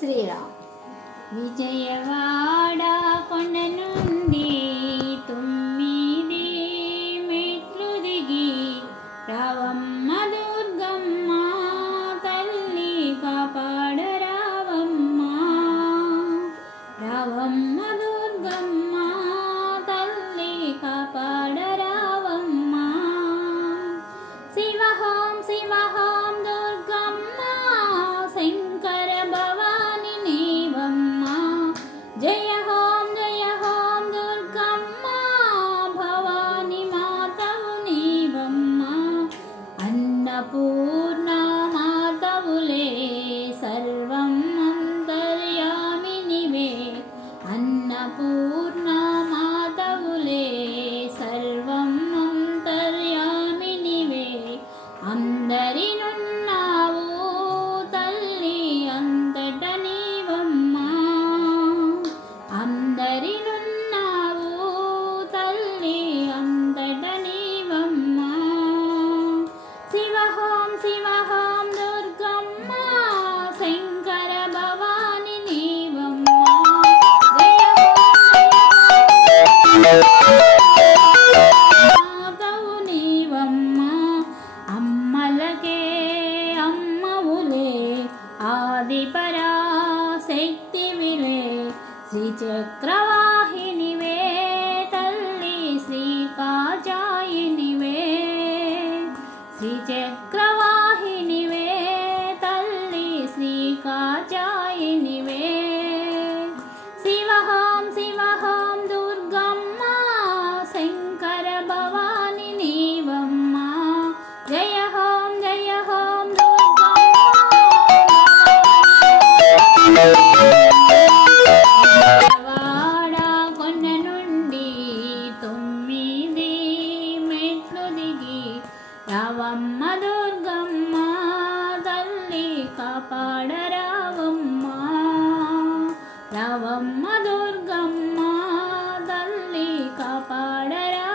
శ్రీరామ్. విజయవాడ కొండ నుండి 9 మెట్లు దిగి రావమ్మ దుర్గమ్మ తల్లి కాపాడరావమ్మ. రావమ్మ దుర్గమ్మ తల్లి కాపాడరావమ్మ. శివహోం శివహోం దుర్గమ్మ శంకర భవాని నీవమ్మ. జయ హోం దుర్గమ్మ భవాని మాతవు నీవమ్మ. అన్నపూర్ణ మాతవులే సర్వం అంతర్యామినివే. అన్నపూర్ణ మాతవులే సర్వం అంతర్యామినివే. అందరినున్నావు తల్లి అంతట నీవమ్మ. అందరినున్నావు తల్లి అంతట నీవమ్మ. శివహోం శివహోం దుర్గమ్మ శంకర భవాని నీవమ్మ. జయ మాతవు నీవమ్మ. అమ్మలకే అమ్మవులే ఆదిపరాశక్తివిలే. శ్రీచక్రవాహినివే తల్లి శ్రీకాచాయినివే. శ్రీచక్రవాహినివే తల్లి శ్రీకాచాయినివే. శివహోం శివహోం దుర్గమ్మ శంకర భవాని నీవమ్మ. జయ హోం విజయవాడ కొండ నుండి 9 మెట్లు దిగి రావమ్మ దుర్గమ్మ తల్లి కాపాడరావమ్మ. రావమ్మ దుర్గమ్మ తల్లి కాపాడరా.